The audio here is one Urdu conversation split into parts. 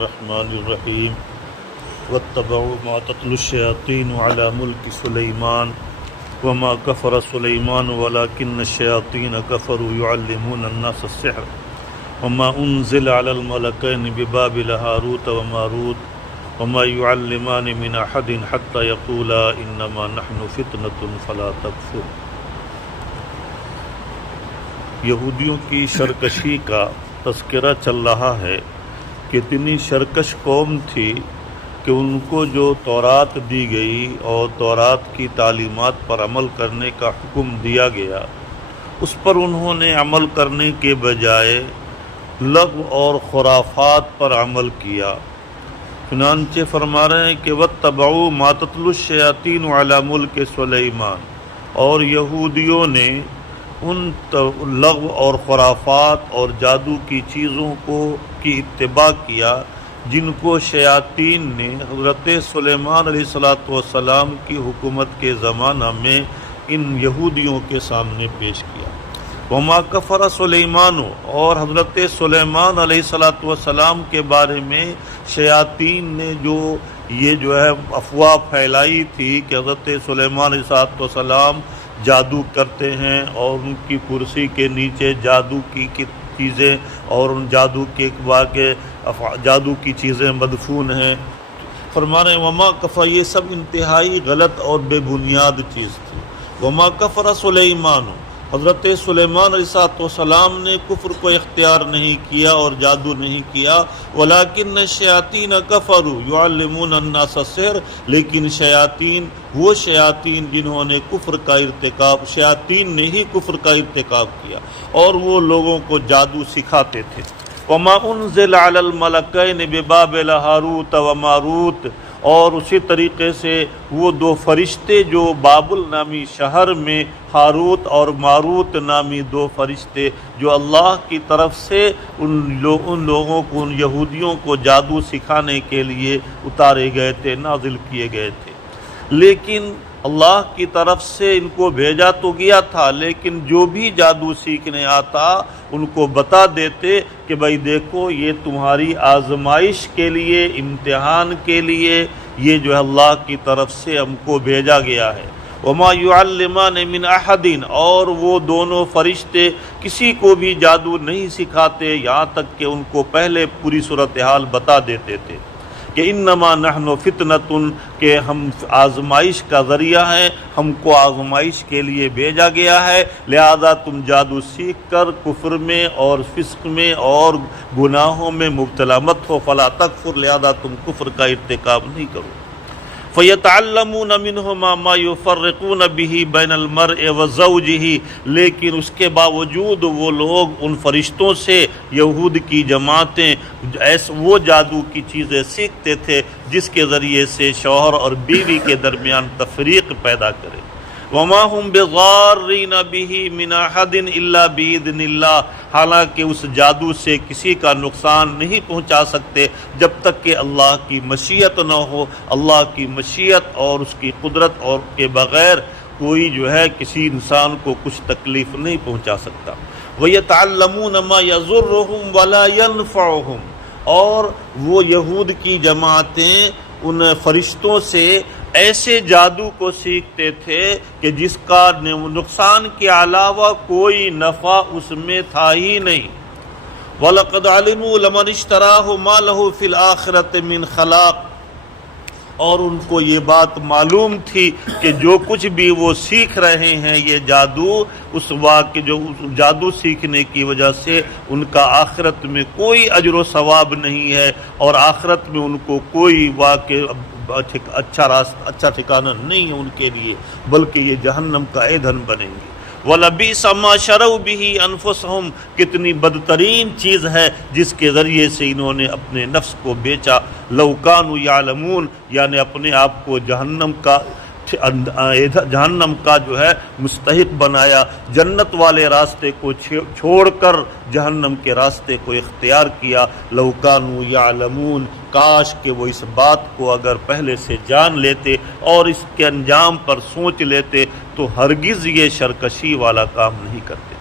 الرحمن الرحیم واتبعوا ما تتلو الشیاطین علی ملک سلیمان وما کفر سلیمان ولکن الشیاطین کفروا یعلمون الناس السحر وما انزل علی الملکین ببابل ہاروت وماروت وما يعلمان من احد حتى يقولا انما نحن فتنة فلا تکفر۔ یہودیوں کی شرکشی کا تذکرہ چل رہا ہے کہ اتنی شرکش قوم تھی کہ ان کو جو تورات دی گئی اور تورات کی تعلیمات پر عمل کرنے کا حکم دیا گیا، اس پر انہوں نے عمل کرنے کے بجائے لغو اور خرافات پر عمل کیا۔ چنانچہ فرما رہے ہیں کہ وَاتَّبَعُوا مَا تَتْلُو الشَّيَاطِينُ عَلَى مُلْكِ سُلَيْمَانَ، اور یہودیوں نے ان لغو اور خرافات اور جادو کی چیزوں کی اتباع کیا جن کو شیاطین نے حضرت سلیمان علیہ السلام کی حکومت کے زمانہ میں ان یہودیوں کے سامنے پیش کیا۔ وما کفر سلیمان، اور حضرت سلیمان علیہ السلام کے بارے میں شیاطین نے جو ہے افواہ پھیلائی تھی کہ حضرت سلیمان علیہ السلام جادو کرتے ہیں اور ان کی کرسی کے نیچے جادو کی چیزیں اور ان جادو کی چیزیں مدفون ہیں۔ فرما رہے ہیں وما کفر، یہ سب انتہائی غلط اور بے بنیاد چیز تھی۔ وما کفر سلیمان، حضرت سلیمان علیہ السلام نے کفر کو اختیار نہیں کیا اور جادو نہیں کیا، ولیکن الشیاطین کفروا یعلمون الناس السحر، لیکن وہ شیاطین جنہوں نے شیاطین نے ہی کفر کا ارتکاب کیا اور وہ لوگوں کو جادو سکھاتے تھے۔ وما انزل علی الملکین ببابل ہاروت وماروت، اور اسی طریقے سے وہ دو فرشتے جو بابل نامی شہر میں ہاروت اور ماروت نامی دو فرشتے جو اللہ کی طرف سے ان لوگوں کو، ان یہودیوں کو جادو سکھانے کے لیے اتارے گئے تھے، نازل کیے گئے تھے، لیکن اللہ کی طرف سے ان کو بھیجا تو گیا تھا، لیکن جو بھی جادو سیکھنے آتا ان کو بتا دیتے کہ بھائی دیکھو یہ تمہاری آزمائش کے لیے، امتحان کے لیے یہ جو ہے اللہ کی طرف سے ہم کو بھیجا گیا ہے۔ وما يعلمان من احد، اور وہ دونوں فرشتے کسی کو بھی جادو نہیں سکھاتے یہاں تک کہ ان کو پہلے پوری صورتحال بتا دیتے تھے کہ انما نحن فتنۃ، کہ ہم آزمائش کا ذریعہ ہیں، ہم کو آزمائش کے لیے بھیجا گیا ہے، لہذا تم جادو سیکھ کر کفر میں اور فسق میں اور گناہوں میں مبتلا مت ہو، فلا تکفر، لہذا تم کفر کا ارتکاب نہیں کرو۔ فَيَتَعَلَّمُونَ مِنْهُمَا مَا يُفَرِّقُونَ بِهِ بَيْنَ الْمَرْءِ وَزَوْجِهِ، لیکن اس کے باوجود وہ لوگ ان فرشتوں سے، یہود کی جماعتیں وہ جادو کی چیزیں سیکھتے تھے جس کے ذریعے سے شوہر اور بیوی کے درمیان تفریق پیدا کرے۔ وَمَا هُمْ بِضَارِّينَ بِهِ مِنْ أَحَدٍ إِلَّا بِإِذْنِ اللَّهِ، حالانکہ اس جادو سے کسی کا نقصان نہیں پہنچا سکتے جب تک کہ اللہ کی مشیت نہ ہو۔ اللہ کی مشیت اور اس کی قدرت اور کے بغیر کوئی جو ہے کسی انسان کو کچھ تکلیف نہیں پہنچا سکتا۔ وَيَتَعَلَّمُونَ مَا يَضُرُّهُمْ وَلَا يَنْفَعُهُمْ، اور وہ یہود کی جماعتیں ان فرشتوں سے ایسے جادو کو سیکھتے تھے کہ جس کا نقصان کے علاوہ کوئی نفع اس میں تھا ہی نہیں۔ وَلَقَدْ عَلِمُوا لَمَنِ اشْتَرَاهُ مَا لَهُ فِي الْآخِرَةِ مِنْ خَلَاقٍ، اور ان کو یہ بات معلوم تھی کہ جو کچھ بھی وہ سیکھ رہے ہیں یہ جادو، اس واقع جو جادو سیکھنے کی وجہ سے ان کا آخرت میں کوئی اجر و ثواب نہیں ہے، اور آخرت میں ان کو کوئی واقع اچھا ٹھکانہ نہیں ہے ان کے لیے، بلکہ یہ جہنم کا ایندھن بنیں گے۔ وَلَبِئْسَ مَا شَرَوْا بِهِ أَنفُسَهُمْ، کتنی بدترین چیز ہے جس کے ذریعے سے انہوں نے اپنے نفس کو بیچا۔ لَوْ كَانُوا يَعْلَمُونَ، یعنی اپنے آپ کو جہنم کا جو ہے مستحق بنایا، جنت والے راستے کو چھوڑ کر جہنم کے راستے کو اختیار کیا۔ لَوْ كَانُوا يَعْلَمُونَ، کاش کہ وہ اس بات کو اگر پہلے سے جان لیتے اور اس کے انجام پر سوچ لیتے تو ہرگز یہ شرکشی والا کام نہیں کرتے۔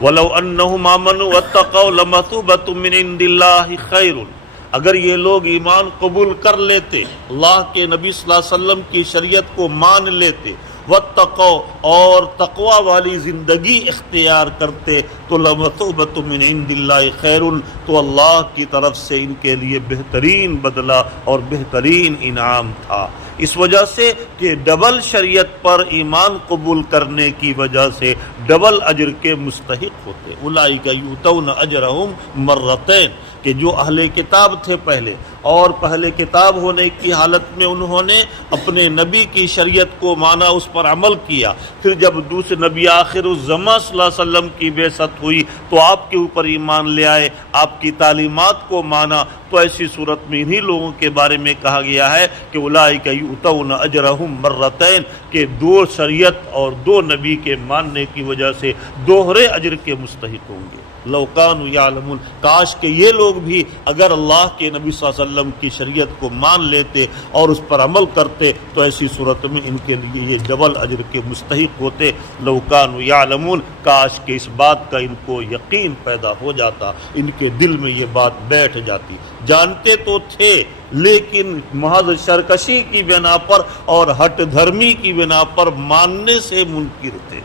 وَلَوْ أَنَّهُمْ آمَنُوا وَاتَّقَوْا لَمَثُوبَةٌ مِّنْ عِندِ اللَّهِ خَيْرٌ، اگر یہ لوگ ایمان قبول کر لیتے، اللہ کے نبی صلی اللہ علیہ وسلم کی شریعت کو مان لیتے، واتقوا اور تقوی والی زندگی اختیار کرتے، تو لمثوبۃ من عند اللہ خیر، تو اللہ کی طرف سے ان کے لیے بہترین بدلہ اور بہترین انعام تھا۔ اس وجہ سے کہ ڈبل شریعت پر ایمان قبول کرنے کی وجہ سے ڈبل اجر کے مستحق ہوتے۔ اولئک یؤتون اجرہم مرتین، کہ جو اہل کتاب تھے پہلے، اور پہلے کتاب ہونے کی حالت میں انہوں نے اپنے نبی کی شریعت کو مانا، اس پر عمل کیا، پھر جب دوسرے نبی آخر الزماں صلی اللہ علیہ وسلم کی بعثت ہوئی تو آپ کے اوپر ایمان لے آئے، آپ کی تعلیمات کو مانا، تو ایسی صورت میں انہی لوگوں کے بارے میں کہا گیا ہے کہ اولئک یؤتون اجرہم مرتین، کہ دو شریعت اور دو نبی کے ماننے کی وجہ سے دوہرے اجر کے مستحق ہوں گے۔ لو کانوا یعلمون، کاش کہ یہ لوگ بھی اگر اللہ کے نبی صلی اللہ علیہ وسلم کی شریعت کو مان لیتے اور اس پر عمل کرتے تو ایسی صورت میں ان کے لیے یہ ڈبل اجر کے مستحق ہوتے۔ لو کانوا یعلمون، کاش کہ اس بات کا ان کو یقین پیدا ہو جاتا، ان کے دل میں یہ بات بیٹھ جاتی۔ جانتے تو تھے لیکن محض سرکشی کی بنا پر اور ہٹ دھرمی کی بنا پر ماننے سے منکر تھے۔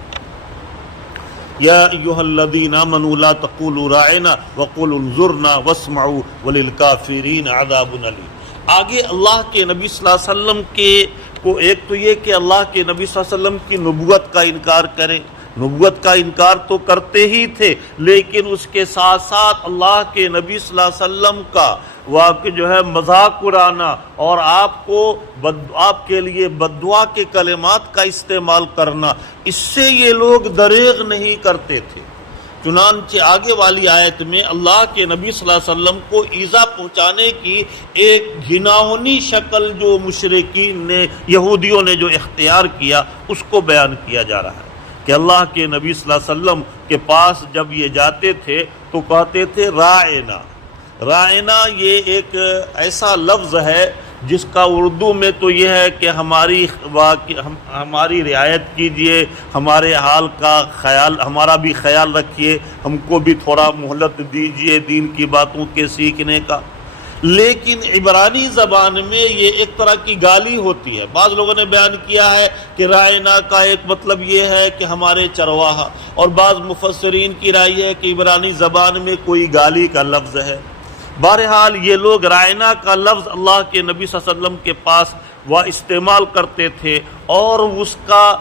یا ایھا الذین آمنوا لا تقولوا راعنا وقولوا انظرنا واسمعوا وللکافرین عذاب علیم۔ آگے اللہ کے نبی صلی اللہ علیہ وسلم کے کو ایک تو یہ کہ اللہ کے نبی صلی اللہ علیہ وسلم کی نبوت کا انکار کرے، نبوت کا انکار تو کرتے ہی تھے، لیکن اس کے ساتھ ساتھ اللہ کے نبی صلی اللہ علیہ وسلم کا واقع جو ہے مذاق اڑانا اور آپ کے لیے بددعا کے کلمات کا استعمال کرنا، اس سے یہ لوگ دریغ نہیں کرتے تھے۔ چنانچہ آگے والی آیت میں اللہ کے نبی صلی اللہ علیہ وسلم کو ایذا پہنچانے کی ایک گھناؤنی شکل جو مشرکین نے، یہودیوں نے جو اختیار کیا، اس کو بیان کیا جا رہا ہے کہ اللہ کے نبی صلی اللہ علیہ وسلم کے پاس جب یہ جاتے تھے تو کہتے تھے رائنا۔ رائنا یہ ایک ایسا لفظ ہے جس کا اردو میں تو یہ ہے کہ ہماری رعایت کیجئے، ہمارے حال کا خیال، ہمارا بھی خیال رکھیے، ہم کو بھی تھوڑا مہلت دیجئے دین کی باتوں کے سیکھنے کا۔ لیکن عبرانی زبان میں یہ ایک طرح کی گالی ہوتی ہے۔ بعض لوگوں نے بیان کیا ہے کہ رائنا کا ایک مطلب یہ ہے کہ ہمارے چرواہا، اور بعض مفسرین کی رائے ہے کہ عبرانی زبان میں کوئی گالی کا لفظ ہے۔ بہرحال یہ لوگ رائنا کا لفظ اللہ کے نبی صلی اللہ علیہ وسلم کے پاس وہ استعمال کرتے تھے، اور اس کا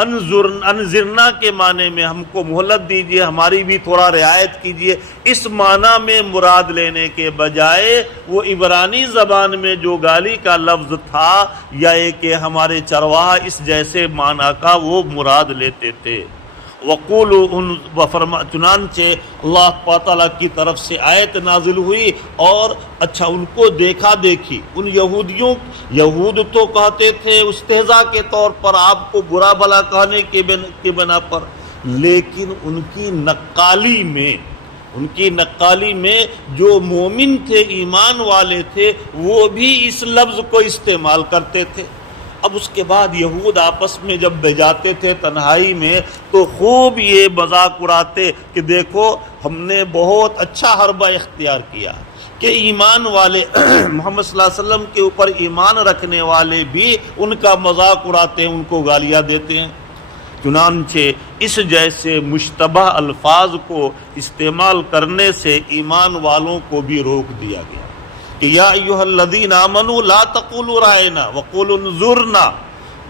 انظرنا کے معنی میں ہم کو مہلت دیجیے، ہماری بھی تھوڑا رعایت کیجیے، اس معنی میں مراد لینے کے بجائے وہ عبرانی زبان میں جو گالی کا لفظ تھا یا ایک کہ ہمارے چرواہا، اس جیسے معنی کا وہ مراد لیتے تھے۔ چنانچہ اللہ تعالیٰ کی طرف سے آیت نازل ہوئی، اور اچھا ان کو دیکھا دیکھی، ان یہود تو کہتے تھے استہزاء کے طور پر آپ کو برا بھلا کہنے کے بنا پر، لیکن ان کی نقالی میں جو مومن تھے، ایمان والے تھے، وہ بھی اس لفظ کو استعمال کرتے تھے۔ اب اس کے بعد یہود آپس میں جب بیجاتے تھے تنہائی میں تو خوب یہ مذاق اڑاتے کہ دیکھو ہم نے بہت اچھا حربہ اختیار کیا کہ ایمان والے محمد صلی اللہ علیہ وسلم کے اوپر ایمان رکھنے والے بھی ان کا مذاق اڑاتے ہیں، ان کو گالیاں دیتے ہیں۔ چنانچہ اس جیسے مشتبہ الفاظ کو استعمال کرنے سے ایمان والوں کو بھی روک دیا گیا کہ یا ایھا الذین آمنوا لا تقولوا رائنا وقولوا انظرنا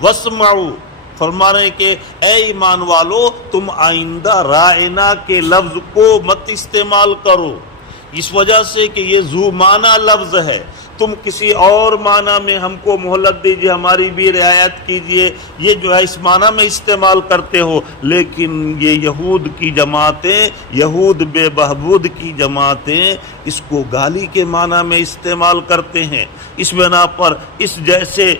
واسمعوا، فرما رہے ہیں کہ اے ایمان والو تم آئندہ رائنا کے لفظ کو مت استعمال کرو، اس وجہ سے کہ یہ ذو معنی لفظ ہے، تم کسی اور معنی میں ہم کو مہلت دیجیے، ہماری بھی رعایت کیجیے، یہ جو ہے اس معنی میں استعمال کرتے ہو۔ لیکن یہ یہود کی جماعتیں، یہود بے بہبود کی جماعتیں اس کو گالی کے معنی میں استعمال کرتے ہیں۔ اس بنا پر اس جیسے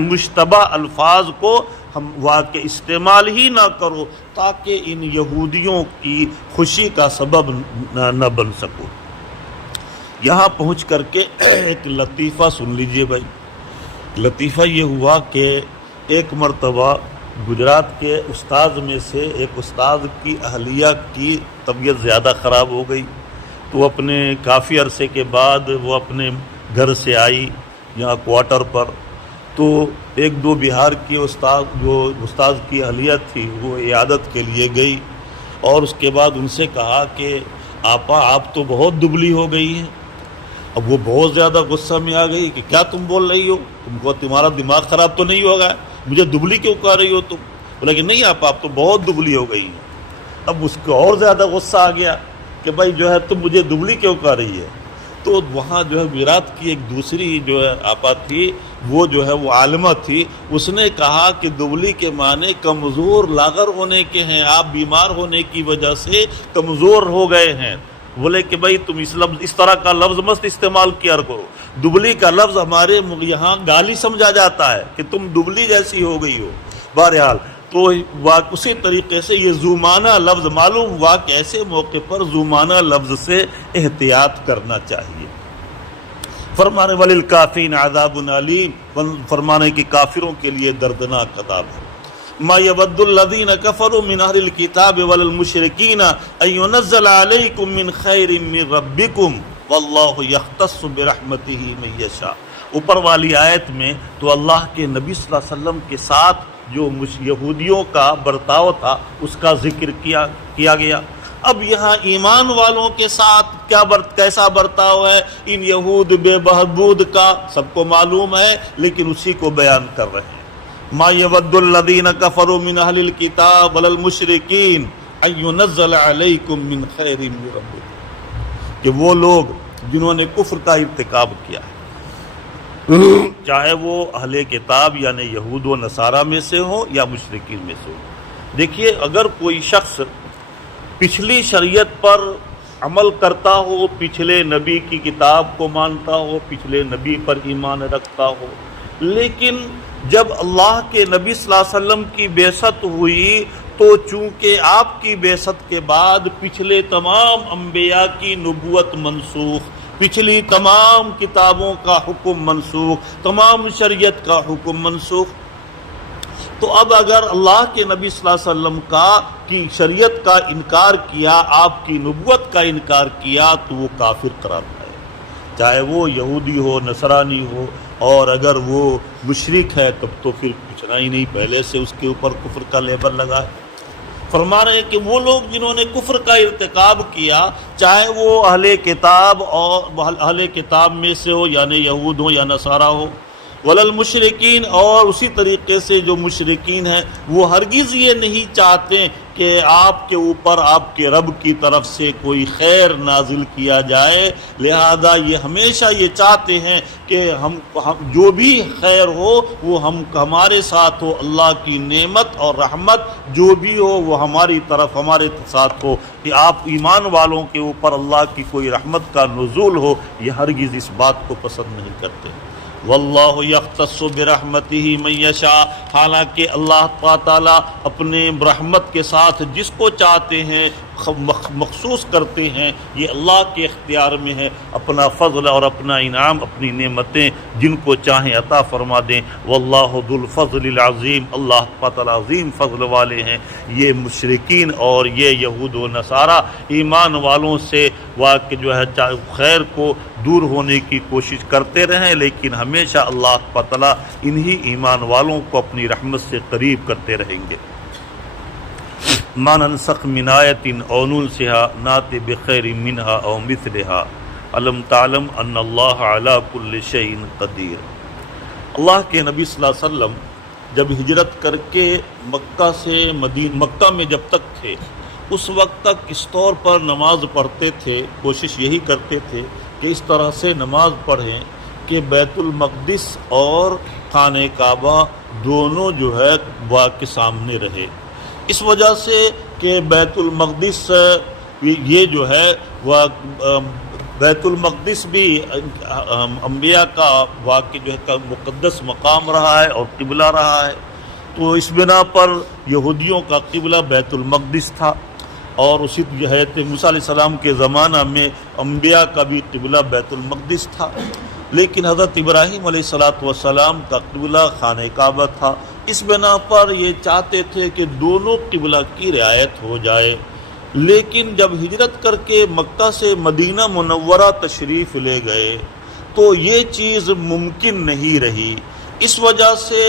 مشتبہ الفاظ کو ہم واقع استعمال ہی نہ کرو تاکہ ان یہودیوں کی خوشی کا سبب نہ بن سکو۔ یہاں پہنچ کر کے ایک لطیفہ سن لیجئے بھائی۔ لطیفہ یہ ہوا کہ ایک مرتبہ گجرات کے استاد میں سے ایک استاد کی اہلیہ کی طبیعت زیادہ خراب ہو گئی، تو اپنے کافی عرصے کے بعد وہ اپنے گھر سے آئی یہاں کوارٹر پر، تو ایک دو بہار کی استاذ کی اہلیہ تھی وہ عیادت کے لیے گئی، اور اس کے بعد ان سے کہا کہ آپا آپ تو بہت دبلی ہو گئی ہیں۔ اب وہ بہت زیادہ غصہ میں آ گئی کہ کیا تم بول رہی ہو، تمہارا دماغ خراب تو نہیں ہوگا، مجھے دبلی کیوں کہہ رہی ہو تم؟ بولا کہ نہیں آپا آپ تو بہت دبلی ہو گئی ہیں۔ اب اس کو اور زیادہ غصہ آ گیا کہ بھائی جو ہے تم مجھے دبلی کیوں کہہ رہی ہے؟ تو وہاں جو ہے ویرات کی ایک دوسری جو ہے آپا تھی، وہ جو ہے وہ عالمہ تھی، اس نے کہا کہ دبلی کے معنی کمزور لاغر ہونے کے ہیں، آپ بیمار ہونے کی وجہ سے کمزور ہو گئے ہیں۔ بولے کہ بھائی تم اس طرح کا لفظ مت استعمال کیا کرو، دبلی کا لفظ ہمارے یہاں گالی سمجھا جاتا ہے کہ تم دبلی جیسی ہو گئی ہو۔ بہرحال تو اسی طریقے سے یہ زومانہ لفظ معلوم ہوا کہ ایسے موقع پر زومانہ لفظ سے احتیاط کرنا چاہیے۔ فرمانے وللکافرین عذاب علیم، فرمانے کی کافروں کے لیے دردناک عذاب ہے۔ ما یود الذین کفروا من اہل الکتاب والمشرکین ان ینزل علیکم من خیر من ربکم واللہ یختص برحمتہ من یشاء۔ اوپر والی آیت میں تو اللہ کے نبی صلی اللہ علیہ وسلم کے ساتھ جو یہودیوں کا برتاؤ تھا اس کا ذکر کیا گیا۔ اب یہاں ایمان والوں کے ساتھ کیسا برتاؤ ہے ان یہود بے بہبود کا سب کو معلوم ہے، لیکن اسی کو بیان کر رہے ہیں۔ ما یود الذین کفروا من اہل الکتاب والمشرکین ان ینزل علیکم من خیر من ربکم، کہ وہ لوگ جنہوں نے کفر کا ارتکاب کیا ہے، چاہے وہ اہل کتاب یعنی یہود و نصارہ میں سے ہو یا مشرکین میں سے ہو۔ دیکھیے اگر کوئی شخص پچھلی شریعت پر عمل کرتا ہو، پچھلے نبی کی کتاب کو مانتا ہو، پچھلے نبی پر ایمان رکھتا ہو، لیکن جب اللہ کے نبی صلی اللہ علیہ وسلم کی بعثت ہوئی تو چونکہ آپ کی بعثت کے بعد پچھلے تمام انبیاء کی نبوت منسوخ، پچھلی تمام کتابوں کا حکم منسوخ، تمام شریعت کا حکم منسوخ، تو اب اگر اللہ کے نبی صلی اللہ علیہ وسلم کی شریعت کا انکار کیا، آپ کی نبوت کا انکار کیا تو وہ کافر قرار پائے، چاہے وہ یہودی ہو، نصرانی ہو، اور اگر وہ مشرک ہے تب تو پھر پوچھنا ہی نہیں، پہلے سے اس کے اوپر کفر کا لیبل لگا ہے۔ فرما رہے ہیں کہ وہ لوگ جنہوں نے کفر کا ارتکاب کیا، چاہے وہ اہل کتاب میں سے ہو یعنی یہود ہو یا نصارہ ہو، وللمشرکین، اور اسی طریقے سے جو مشرکین ہیں وہ ہرگز یہ نہیں چاہتے کہ آپ کے اوپر آپ کے رب کی طرف سے کوئی خیر نازل کیا جائے، لہذا یہ ہمیشہ یہ چاہتے ہیں کہ ہم جو بھی خیر ہو وہ ہمارے ساتھ ہو، اللہ کی نعمت اور رحمت جو بھی ہو وہ ہماری طرف ہمارے ساتھ ہو، کہ آپ ایمان والوں کے اوپر اللہ کی کوئی رحمت کا نزول ہو، یہ ہرگز اس بات کو پسند نہیں کرتے۔ واللہ یختص برحمتہ من یشاء، حالانکہ اللہ تعالیٰ اپنے رحمت کے ساتھ جس کو چاہتے ہیں مخصوص کرتے ہیں، یہ اللہ کے اختیار میں ہے، اپنا فضل اور اپنا انعام، اپنی نعمتیں جن کو چاہیں عطا فرما دیں۔ واللہ ذو الفضل العظیم، اللہ تعالیٰ عظیم فضل والے ہیں۔ یہ مشرکین اور یہ یہود و نصارہ ایمان والوں سے واقع جو ہے خیر کو دور ہونے کی کوشش کرتے رہیں، لیکن ہمیشہ اللہ تعالیٰ انہی ایمان والوں کو اپنی رحمت سے قریب کرتے رہیں گے۔ ما ننسخ من آیت او ننسها نأتی بخیر منها او مثلها الم تعلم ان اللہ علی کل شیء قدیر۔ اللہ کے نبی صلی اللہ علیہ وسلم جب ہجرت کر کے مکہ میں جب تک تھے، اس وقت تک اس طور پر نماز پڑھتے تھے، کوشش یہی کرتے تھے کہ اس طرح سے نماز پڑھیں کہ بیت المقدس اور خانہ کعبہ دونوں جو ہے واقع سامنے رہے۔ اس وجہ سے کہ بیت المقدس یہ جو ہے وہ بیت المقدس بھی انبیاء کا واقع جو ہے مقدس مقام رہا ہے اور قبلہ رہا ہے، تو اس بنا پر یہودیوں کا قبلہ بیت المقدس تھا، اور اسی حضرت موسیٰ علیہ السلام کے زمانہ میں انبیاء کا بھی قبلہ بیت المقدس تھا، لیکن حضرت ابراہیم علیہ السلام کا قبلہ خانہ کعبہ تھا۔ اس بنا پر یہ چاہتے تھے کہ دونوں قبلہ کی رعایت ہو جائے، لیکن جب ہجرت کر کے مکہ سے مدینہ منورہ تشریف لے گئے تو یہ چیز ممکن نہیں رہی، اس وجہ سے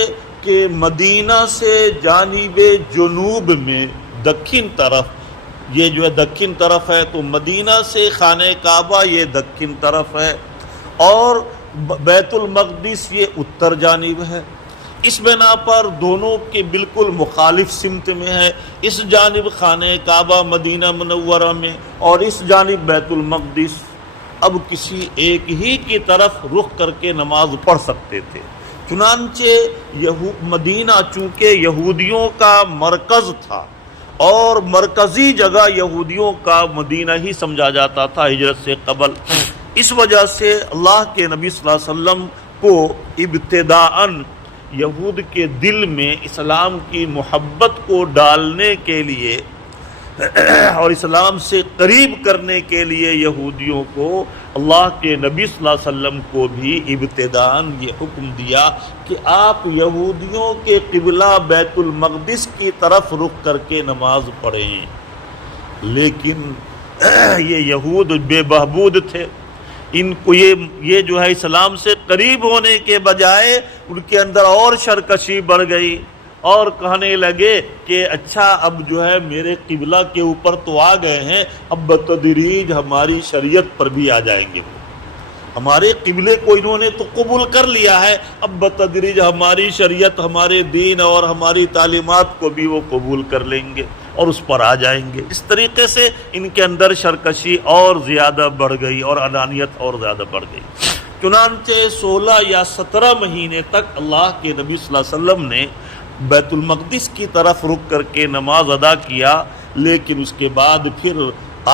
کہ مدینہ سے جانب جنوب میں دکن طرف، یہ جو ہے دکن طرف ہے، تو مدینہ سے خانہ کعبہ یہ دکن طرف ہے اور بیت المقدس یہ اتر جانب ہے۔ اس بنا پر دونوں کے بالکل مخالف سمت میں ہے، اس جانب خانہ کعبہ مدینہ منورہ میں اور اس جانب بیت المقدس۔ اب کسی ایک ہی کی طرف رخ کر کے نماز پڑھ سکتے تھے، چنانچہ مدینہ چونکہ یہودیوں کا مرکز تھا اور مرکزی جگہ یہودیوں کا مدینہ ہی سمجھا جاتا تھا ہجرت سے قبل، اس وجہ سے اللہ کے نبی صلی اللہ علیہ وسلم کو ابتداءً یہود کے دل میں اسلام کی محبت کو ڈالنے کے لیے اور اسلام سے قریب کرنے کے لیے یہودیوں کو اللہ کے نبی صلی اللہ علیہ وسلم کو بھی ابتداءً یہ حکم دیا کہ آپ یہودیوں کے قبلہ بیت المقدس کی طرف رخ کر کے نماز پڑھیں۔ لیکن یہ یہود بے بہبود تھے، ان کو یہ جو ہے اسلام سے قریب ہونے کے بجائے ان کے اندر اور سرکشی بڑھ گئی اور کہنے لگے کہ اچھا اب جو ہے میرے قبلہ کے اوپر تو آ گئے ہیں، اب بتدریج ہماری شریعت پر بھی آ جائیں گے، ہمارے قبلے کو انہوں نے تو قبول کر لیا ہے، اب بتدریج ہماری شریعت، ہمارے دین اور ہماری تعلیمات کو بھی وہ قبول کر لیں گے اور اس پر آ جائیں گے۔ اس طریقے سے ان کے اندر سرکشی اور زیادہ بڑھ گئی اور انانیت اور زیادہ بڑھ گئی۔ چنانچہ 16 یا 17 مہینے تک اللہ کے نبی صلی اللہ علیہ وسلم نے بیت المقدس کی طرف رک کر کے نماز ادا کیا، لیکن اس کے بعد پھر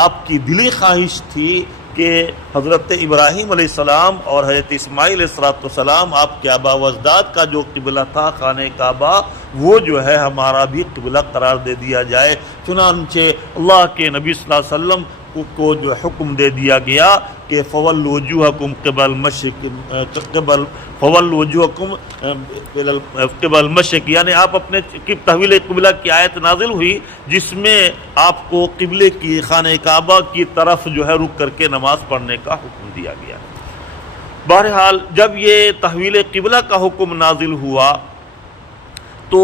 آپ کی دلی خواہش تھی کہ حضرت ابراہیم علیہ السلام اور حضرت اسماعیل علیہ السلام آپ کے آبا و اجداد کا جو قبلہ تھا خانہ کعبہ، وہ جو ہے ہمارا بھی قبلہ قرار دے دیا جائے۔ چنانچہ اللہ کے نبی صلی اللہ علیہ وسلم کو جو حکم دے دیا گیا کہ فَوَلُّوا وُجُوهَكُمْ قِبَلَ الْمَشْرِقِ، یعنی آپ اپنے تحویل قبلہ کی آیت نازل ہوئی جس میں آپ کو قبلے کی خانہ کعبہ کی طرف جو ہے رک کر کے نماز پڑھنے کا حکم دیا گیا۔ بہرحال جب یہ تحویل قبلہ کا حکم نازل ہوا تو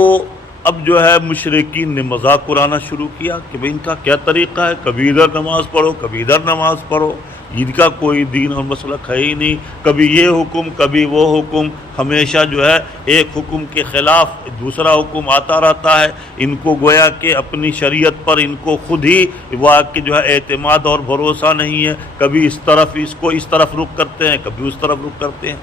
اب جو ہے مشرکین نے مذاق اڑانا شروع کیا کہ بھئی ان کا کیا طریقہ ہے، کبھی ادھر نماز پڑھو کبھی ادھر نماز پڑھو، ان کا کوئی دین اور مسلک ہے ہی نہیں، کبھی یہ حکم کبھی وہ حکم، ہمیشہ جو ہے ایک حکم کے خلاف دوسرا حکم آتا رہتا ہے۔ ان کو گویا کہ اپنی شریعت پر ان کو خود ہی واقع جو ہے اعتماد اور بھروسہ نہیں ہے، کبھی اس طرف رخ کرتے ہیں کبھی اس طرف رخ کرتے ہیں۔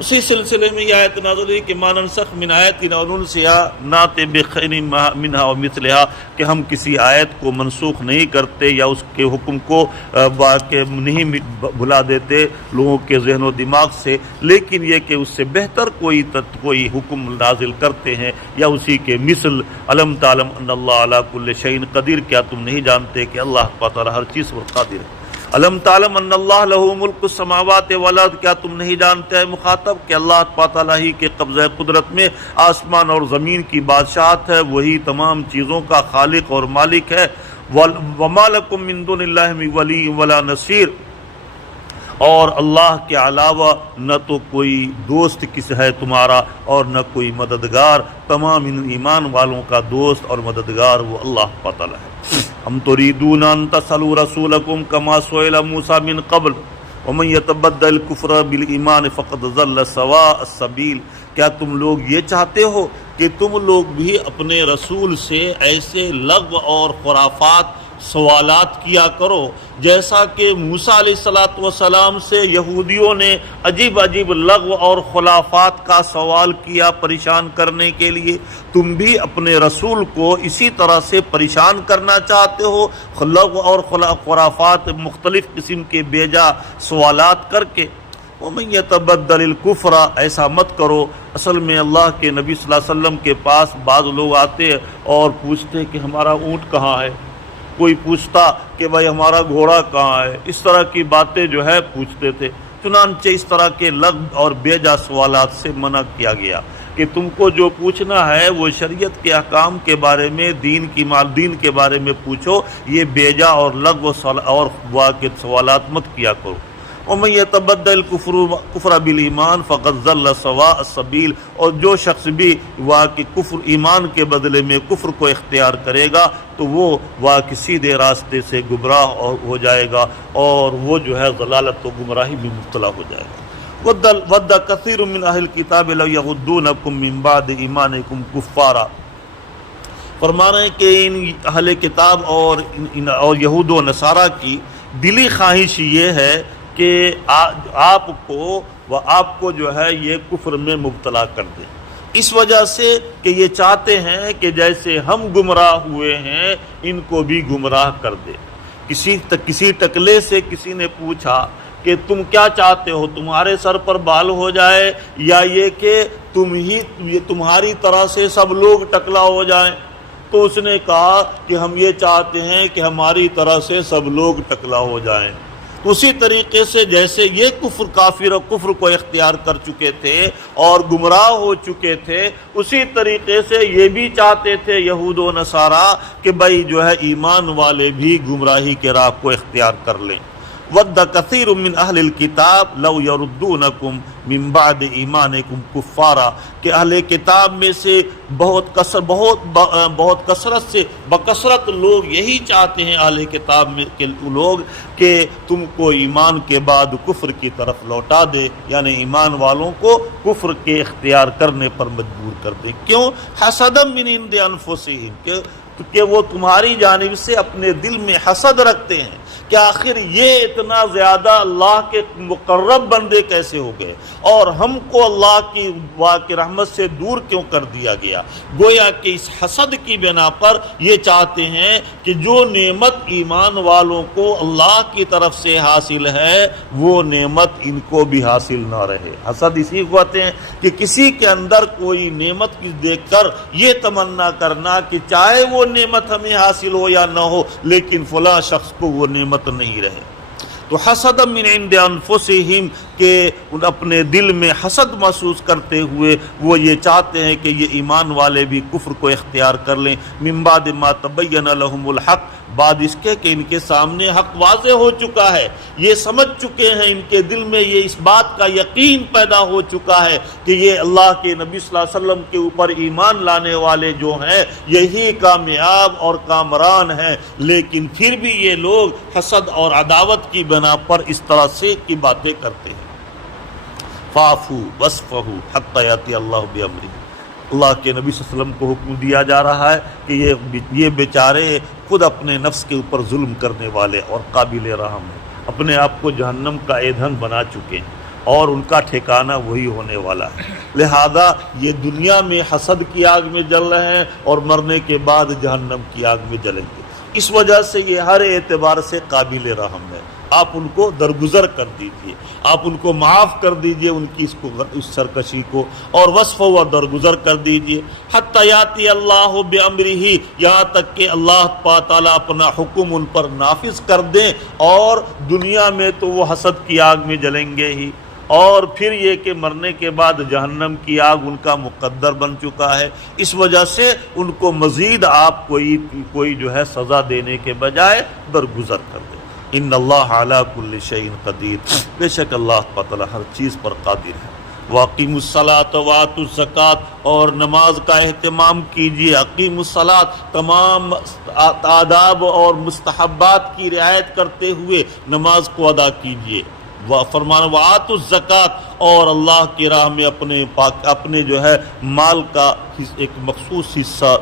اسی سلسلے میں یہ آیت نازل ہوئی کہ ما ننسخ من آیت او ننسها نأتی بخیر منها ومثلها، کہ ہم کسی آیت کو منسوخ نہیں کرتے یا اس کے حکم کو نہیں بھلا دیتے لوگوں کے ذہن و دماغ سے، لیکن یہ کہ اس سے بہتر کوئی حکم نازل کرتے ہیں یا اسی کے مثل۔ الم تعلم ان اللہ علی کل شیء قدیر، کیا تم نہیں جانتے کہ اللہ تعالی ہر چیز پر قادر ہے۔ الم تعلم ان اللہ لہ ملک السماوات والارض، کیا تم نہیں جانتے ہیں مخاطب کہ اللہ تعالیٰ ہی کے قبضہ قدرت میں آسمان اور زمین کی بادشاہت ہے، وہی تمام چیزوں کا خالق اور مالک ہے۔ وما لکم من دون اللہ من ولی ولا نصیر، اور اللہ کے علاوہ نہ تو کوئی دوست کس ہے تمہارا اور نہ کوئی مددگار، تمام ایمان والوں کا دوست اور مددگار وہ اللہ تعالی ہے۔ ہم تريدون ان تسألوا رسولكم كما سئل موسى من قبل ومن يتبدل الكفر بالایمان فقد ضل سواء السبیل، کیا تم لوگ یہ چاہتے ہو کہ تم لوگ بھی اپنے رسول سے ایسے لغو اور خرافات سوالات کیا کرو جیسا کہ موسیٰ علیہ السلام سے یہودیوں نے عجیب عجیب لغو اور خرافات کا سوال کیا پریشان کرنے کے لیے، تم بھی اپنے رسول کو اسی طرح سے پریشان کرنا چاہتے ہو لغو اور خرافات مختلف قسم کے بیجا سوالات کر کے۔ وَمَن يَتَبَدَّلِ الْكُفْرَ، ایسا مت کرو۔ اصل میں اللہ کے نبی صلی اللہ علیہ وسلم کے پاس بعض لوگ آتے اور پوچھتے کہ ہمارا اونٹ کہاں ہے، کوئی پوچھتا کہ بھائی ہمارا گھوڑا کہاں ہے، اس طرح کی باتیں جو ہے پوچھتے تھے۔ چنانچہ اس طرح کے لغو اور بیجا سوالات سے منع کیا گیا کہ تم کو جو پوچھنا ہے وہ شریعت کے احکام کے بارے میں، دین کے بارے میں پوچھو، یہ بیجا اور لغو اور واقع سوالات مت کیا کرو۔ وَمَن يَتَبَدَّلِ الْكُفْرَ بِالْإِيمَانِ فَقَدْ ضَلَّ سَوَاءَ السَّبِيلِ، اور جو شخص بھی واقع کفر ایمان کے بدلے میں کفر کو اختیار کرے گا تو وہ واقع سیدھے راستے سے گمراہ ہو جائے گا، اور وہ جو ہے ضلالت و گمراہی میں مبتلا ہو جائے گا۔ وَدَّ كَثِيرٌ مِّنْ أَهْلِ الْكِتَابِ لَوْ يَغُدُّونَكُم مِّن بَعْدِ إِيمَانِكُمْ كُفَّارًا، فرما رہے ہیں کہ ان اہل کتاب اور یہود و نصارہ کی دلی خواہش یہ ہے کہ آپ کو جو ہے یہ کفر میں مبتلا کر دیں، اس وجہ سے کہ یہ چاہتے ہیں کہ جیسے ہم گمراہ ہوئے ہیں ان کو بھی گمراہ کر دے۔ کسی ٹکلے سے کسی نے پوچھا کہ تم کیا چاہتے ہو، تمہارے سر پر بال ہو جائے یا یہ کہ تمہاری طرح سے سب لوگ ٹکلا ہو جائیں؟ تو اس نے کہا کہ ہم یہ چاہتے ہیں کہ ہماری طرح سے سب لوگ ٹکلا ہو جائیں۔ اسی طریقے سے جیسے یہ کفر کو اختیار کر چکے تھے اور گمراہ ہو چکے تھے، اسی طریقے سے یہ بھی چاہتے تھے یہود و نصارہ کہ بھائی جو ہے ایمان والے بھی گمراہی کے راہ کو اختیار کر لیں۔ وَدَّ كَثِيرٌ مِّنْ أَهْلِ الْكِتَابِ لَوْ يَرُدُّونَكُمْ مِّن بَعْدِ إِيمَانِكُمْ كُفَّارًا، کہ اہل کتاب میں سے بہت بکثرت لوگ یہی چاہتے ہیں، اہل کتاب میں کے لوگ، کہ تم کو ایمان کے بعد کفر کی طرف لوٹا دے، یعنی ایمان والوں کو کفر کے اختیار کرنے پر مجبور کر دے۔ کیوں؟ حسدا من عند انفسہم، کہ وہ تمہاری جانب سے اپنے دل میں حسد رکھتے ہیں کہ آخر یہ اتنا زیادہ اللہ کے مقرب بندے کیسے ہو گئے اور ہم کو اللہ کی واقع رحمت سے دور کیوں کر دیا گیا۔ گویا کہ اس حسد کی بنا پر یہ چاہتے ہیں کہ جو نعمت ایمان والوں کو اللہ کی طرف سے حاصل ہے وہ نعمت ان کو بھی حاصل نہ رہے۔ حسد اسی کو کہتے ہیں کہ کسی کے اندر کوئی نعمت دیکھ کر یہ تمنا کرنا کہ چاہے وہ نعمت ہمیں حاصل ہو یا نہ ہو لیکن فلاں شخص کو وہ نعمت نہیں رہے۔ تو حسد من عند انفسہم، کہ اپنے دل میں حسد محسوس کرتے ہوئے وہ یہ چاہتے ہیں کہ یہ ایمان والے بھی کفر کو اختیار کر لیں۔ من بعد ما تبین لہم الحق، بعد اس کے کہ ان کے سامنے حق واضح ہو چکا ہے، یہ سمجھ چکے ہیں، ان کے دل میں یہ اس بات کا یقین پیدا ہو چکا ہے کہ یہ اللہ کے نبی صلی اللہ علیہ وسلم کے اوپر ایمان لانے والے جو ہیں یہی کامیاب اور کامران ہیں، لیکن پھر بھی یہ لوگ حسد اور عداوت کی بنا پر اس طرح سے کی باتیں کرتے ہیں۔ فَاعْفُوا وَاصْفَحُوا حَتَّى يَأْتِيَ اللَّهُ بِأَمْرِهِ، اللہ کے نبی صلی اللہ علیہ وسلم کو حکم دیا جا رہا ہے کہ یہ بیچارے خود اپنے نفس کے اوپر ظلم کرنے والے اور قابل رحم ہیں، اپنے آپ کو جہنم کا ایندھن بنا چکے ہیں اور ان کا ٹھکانہ وہی ہونے والا ہے، لہذا یہ دنیا میں حسد کی آگ میں جل رہے ہیں اور مرنے کے بعد جہنم کی آگ میں جلیں گے۔ اس وجہ سے یہ ہر اعتبار سے قابل رحم ہے، آپ ان کو درگزر کر دیجئے، آپ ان کو معاف کر دیجئے ان کی اس سرکشی کو، اور وصف و درگزر کر دیجئے۔ حتی یاتی اللہ بامرہ، یہاں تک کہ اللہ تعالیٰ اپنا حکم ان پر نافذ کر دیں، اور دنیا میں تو وہ حسد کی آگ میں جلیں گے ہی، اور پھر یہ کہ مرنے کے بعد جہنم کی آگ ان کا مقدر بن چکا ہے۔ اس وجہ سے ان کو مزید آپ کوئی جو ہے سزا دینے کے بجائے درگزر کر دیں۔ ان اللہ علی کل شیء قدیر، بے شک اللہ تعالی ہر چیز پر قادر ہے۔ واقیموا الصلاۃ وآتوا الزکوٰۃ، اور نماز کا اہتمام کیجیے۔ اقیموا الصلاۃ، تمام آداب اور مستحبات کی رعایت کرتے ہوئے نماز کو ادا کیجیے۔ فرمانا وآتوا الزکوٰۃ، اور اللہ کی راہ میں اپنے جو ہے مال کا ایک مخصوص حصہ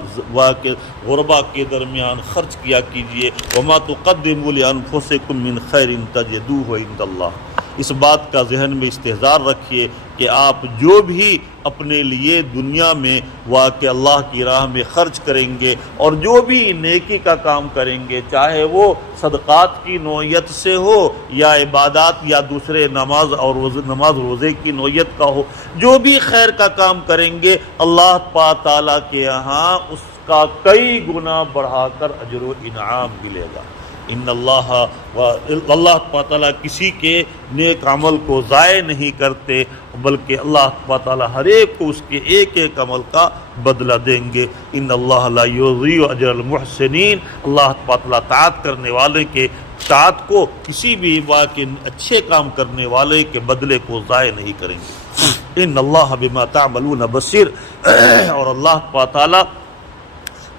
غربا کے درمیان خرچ کیا کیجیے۔ وما تقدموا لانفسکم من خیر تجدوہ عند اللہ، اس بات کا ذہن میں استحضار رکھیے کہ آپ جو بھی اپنے لیے دنیا میں واقع اللہ کی راہ میں خرچ کریں گے اور جو بھی نیکی کا کام کریں گے، چاہے وہ صدقات کی نوعیت سے ہو یا عبادات یا دوسرے نماز روزے کی نوعیت کا ہو، جو بھی خیر کا کام کریں گے اللہ تعالیٰ کے یہاں اس کا کئی گنا بڑھا کر اجر و انعام ملے گا۔ ان اللہ تعالیٰ کسی کے نیک عمل کو ضائع نہیں کرتے، بلکہ اللہ تعالیٰ ہر ایک کو اس کے ایک ایک عمل کا بدلہ دیں گے۔ ان اللہ لا یضیع اجر المحسنین، اللہ تعالیٰ اطاعت کرنے والے کے اطاعت کو کسی بھی کے اچھے کام کرنے والے کے بدلے کو ضائع نہیں کریں گے۔ ان اللہ بما تعملون بصیر، اور اللہ تعالیٰ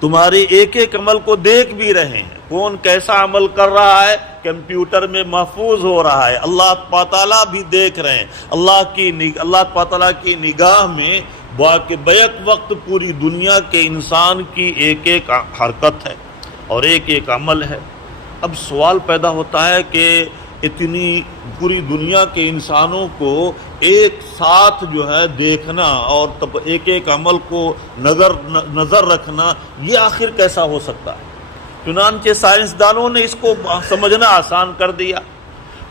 تمہارے ایک ایک عمل کو دیکھ بھی رہے ہیں، کون کیسا عمل کر رہا ہے کمپیوٹر میں محفوظ ہو رہا ہے، اللہ تعالیٰ بھی دیکھ رہے ہیں۔ اللہ تعالیٰ کی نگاہ میں بیک وقت پوری دنیا کے انسان کی ایک ایک حرکت ہے اور ایک ایک عمل ہے۔ اب سوال پیدا ہوتا ہے کہ اتنی پوری دنیا کے انسانوں کو ایک ساتھ جو ہے دیکھنا اور تب ایک ایک عمل کو نظر رکھنا، یہ آخر کیسا ہو سکتا ہے؟ چنانچہ سائنسدانوں نے اس کو سمجھنا آسان کر دیا۔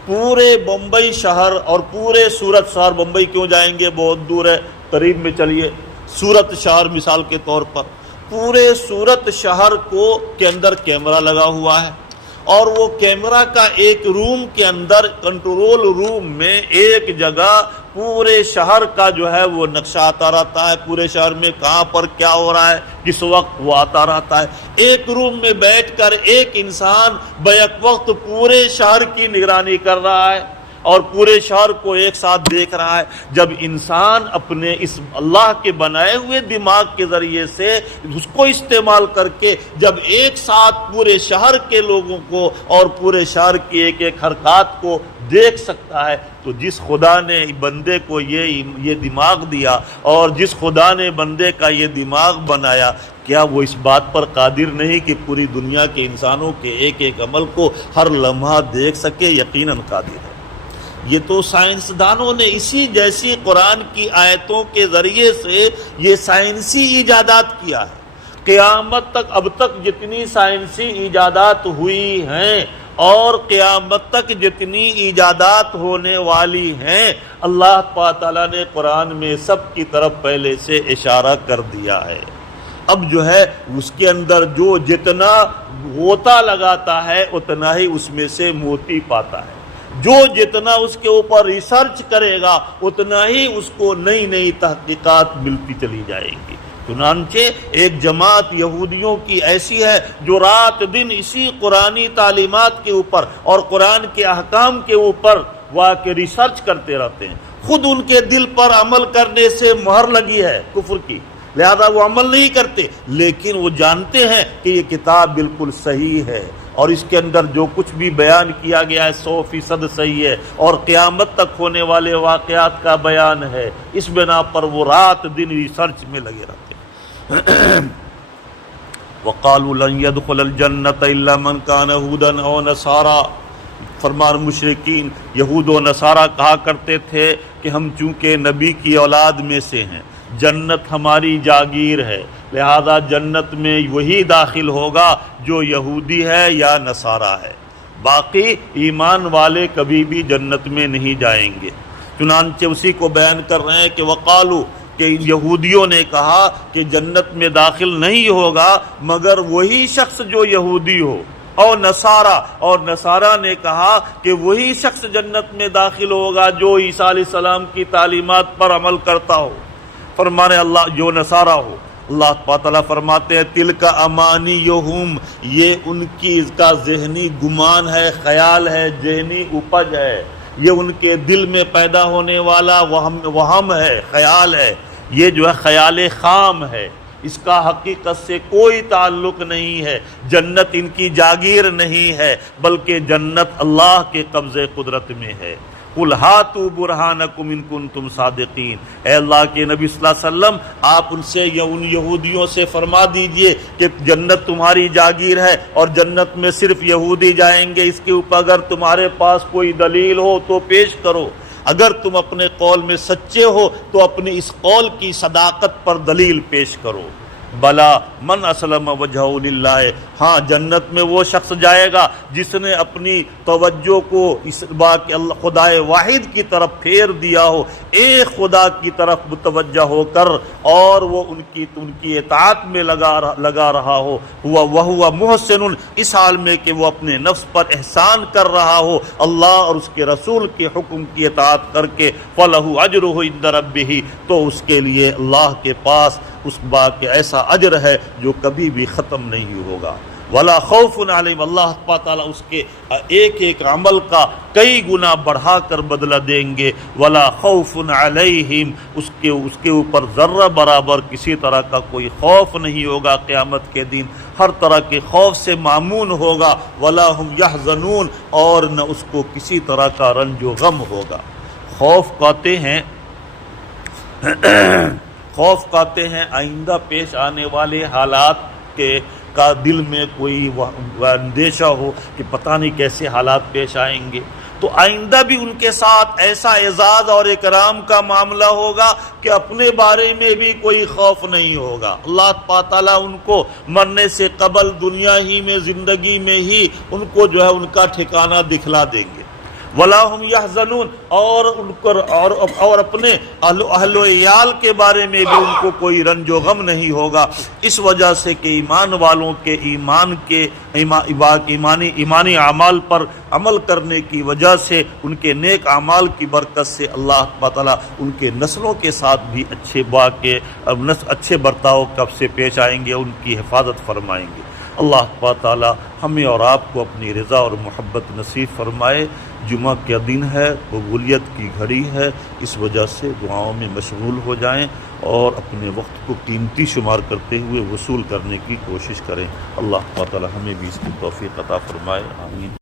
پورے بمبئی شہر اور پورے سورت شہر، بمبئی کیوں جائیں گے، بہت دور ہے، قریب میں چلیے، سورت شہر مثال کے طور پر، پورے سورت شہر کے اندر کیمرہ لگا ہوا ہے، اور وہ کیمرہ کا ایک روم کے اندر، کنٹرول روم میں ایک جگہ پورے شہر کا جو ہے وہ نقشہ آتا رہتا ہے، پورے شہر میں کہاں پر کیا ہو رہا ہے کس وقت وہ آتا رہتا ہے۔ ایک روم میں بیٹھ کر ایک انسان بیک وقت پورے شہر کی نگرانی کر رہا ہے اور پورے شہر کو ایک ساتھ دیکھ رہا ہے۔ جب انسان اپنے اس اللہ کے بنائے ہوئے دماغ کے ذریعے سے اس کو استعمال کر کے جب ایک ساتھ پورے شہر کے لوگوں کو اور پورے شہر کی ایک ایک حرکات کو دیکھ سکتا ہے، تو جس خدا نے بندے کو یہ دماغ دیا اور جس خدا نے بندے کا یہ دماغ بنایا، کیا وہ اس بات پر قادر نہیں کہ پوری دنیا کے انسانوں کے ایک ایک عمل کو ہر لمحہ دیکھ سکے؟ یقیناً قادر ہے۔ یہ تو سائنسدانوں نے اسی جیسی قرآن کی آیتوں کے ذریعے سے یہ سائنسی ایجادات کیا ہے۔ قیامت تک اب تک جتنی سائنسی ایجادات ہوئی ہیں اور قیامت تک جتنی ایجادات ہونے والی ہیں، اللہ تعالیٰ نے قرآن میں سب کی طرف پہلے سے اشارہ کر دیا ہے۔ اب جو ہے اس کے اندر جو جتنا غوطہ لگاتا ہے اتنا ہی اس میں سے موتی پاتا ہے، جو جتنا اس کے اوپر ریسرچ کرے گا اتنا ہی اس کو نئی نئی تحقیقات ملتی چلی جائے گی۔ چنانچہ ایک جماعت یہودیوں کی ایسی ہے جو رات دن اسی قرآنی تعلیمات کے اوپر اور قرآن کے احکام کے اوپر واقع ریسرچ کرتے رہتے ہیں، خود ان کے دل پر عمل کرنے سے مہر لگی ہے کفر کی، لہذا وہ عمل نہیں کرتے، لیکن وہ جانتے ہیں کہ یہ کتاب بالکل صحیح ہے اور اس کے اندر جو کچھ بھی بیان کیا گیا ہے 100% صحیح ہے اور قیامت تک ہونے والے واقعات کا بیان ہے۔ اس بنا پر وہ رات دن ریسرچ میں لگے رہتے ہیں۔ وَقَالُوا لَن يَدْخُلَ الْجَنَّةَ إِلَّا مَنْ كَانَ هُودًا أَوْ نَصَارَىٰ، فرمان مشرکین یہود و نصارہ کہا کرتے تھے کہ ہم چونکہ نبی کی اولاد میں سے ہیں، جنت ہماری جاگیر ہے، لہذا جنت میں وہی داخل ہوگا جو یہودی ہے یا نصارہ ہے، باقی ایمان والے کبھی بھی جنت میں نہیں جائیں گے۔ چنانچہ اسی کو بیان کر رہے ہیں کہ وقالو، کہ یہودیوں نے کہا کہ جنت میں داخل نہیں ہوگا مگر وہی شخص جو یہودی ہو، اور نصارہ نے کہا کہ وہی شخص جنت میں داخل ہوگا جو عیسیٰ علیہ السلام کی تعلیمات پر عمل کرتا ہو، فرمانے اللہ جو نصارہ ہو۔ اللہ تعالیٰ فرماتے ہیں تلک امانیہم، یہ ان کی اس کا ذہنی گمان ہے، خیال ہے، ذہنی اپج ہے، یہ ان کے دل میں پیدا ہونے والا وہم ہے، خیال ہے، یہ جو ہے خیال خام ہے، اس کا حقیقت سے کوئی تعلق نہیں ہے۔ جنت ان کی جاگیر نہیں ہے بلکہ جنت اللہ کے قبضے قدرت میں ہے۔ قُلْ هَاتُوا بُرْهَانَكُمْ إِن كُنتُمْ صَادِقِينَ، اے اللہ کے نبی صلی اللہ علیہ وسلم آپ ان سے یا ان یہودیوں سے فرما دیجئے کہ جنت تمہاری جاگیر ہے اور جنت میں صرف یہودی جائیں گے، اس کے اوپر اگر تمہارے پاس کوئی دلیل ہو تو پیش کرو، اگر تم اپنے قول میں سچے ہو تو اپنی اس قول کی صداقت پر دلیل پیش کرو۔ بلا من اسلم وجہہ للہ، ہاں جنت میں وہ شخص جائے گا جس نے اپنی توجہ کو اس بات کہ اللہ خدا واحد کی طرف پھیر دیا ہو، ایک خدا کی طرف متوجہ ہو کر، اور وہ ان کی اطاعت میں لگا رہا ہو، وہو محسن، اس حال میں کہ وہ اپنے نفس پر احسان کر رہا ہو اللہ اور اس کے رسول کے حکم کی اطاعت کر کے، فلہ اجرہ عند ربہ، تو اس کے لیے اللہ کے پاس اس بات کے ایسا اجر ہے جو کبھی بھی ختم نہیں ہوگا۔ ولا خوف علیہم، اللہ تعالیٰ اس کے ایک ایک عمل کا کئی گنا بڑھا کر بدلہ دیں گے۔ ولا خوف علیہم، اس کے اوپر ذرہ برابر کسی طرح کا کوئی خوف نہیں ہوگا قیامت کے دن، ہر طرح کے خوف سے معمون ہوگا۔ ولا ہم یحزنون، اور نہ اس کو کسی طرح کا رنج و غم ہوگا۔ خوف کہتے ہیں آئندہ پیش آنے والے حالات کا دل میں کوئی اندیشہ ہو کہ پتہ نہیں کیسے حالات پیش آئیں گے، تو آئندہ بھی ان کے ساتھ ایسا اعزاز اور اکرام کا معاملہ ہوگا کہ اپنے بارے میں بھی کوئی خوف نہیں ہوگا۔ اللہ تعالیٰ ان کو مرنے سے قبل دنیا ہی میں، زندگی میں ہی ان کو جو ہے ان کا ٹھکانہ دکھلا دیں گے۔ ولا ہم یحزنون، اور اپنے اہل و عیال کے بارے میں بھی ان کو کوئی رنج و غم نہیں ہوگا، اس وجہ سے کہ ایمان والوں کے ایمانی اعمال پر عمل کرنے کی وجہ سے، ان کے نیک اعمال کی برکت سے اللہ تعالیٰ ان کے نسلوں کے ساتھ بھی اچھے برتاؤ کب سے پیش آئیں گے، ان کی حفاظت فرمائیں گے۔ اللہ تعالیٰ ہمیں اور آپ کو اپنی رضا اور محبت نصیب فرمائے۔ جمعہ کا دن ہے، قبولیت کی گھڑی ہے، اس وجہ سے دعاؤں میں مشغول ہو جائیں اور اپنے وقت کو قیمتی شمار کرتے ہوئے وصول کرنے کی کوشش کریں۔ اللہ تعالیٰ ہمیں بھی اس کی توفیق عطا فرمائے، آمین۔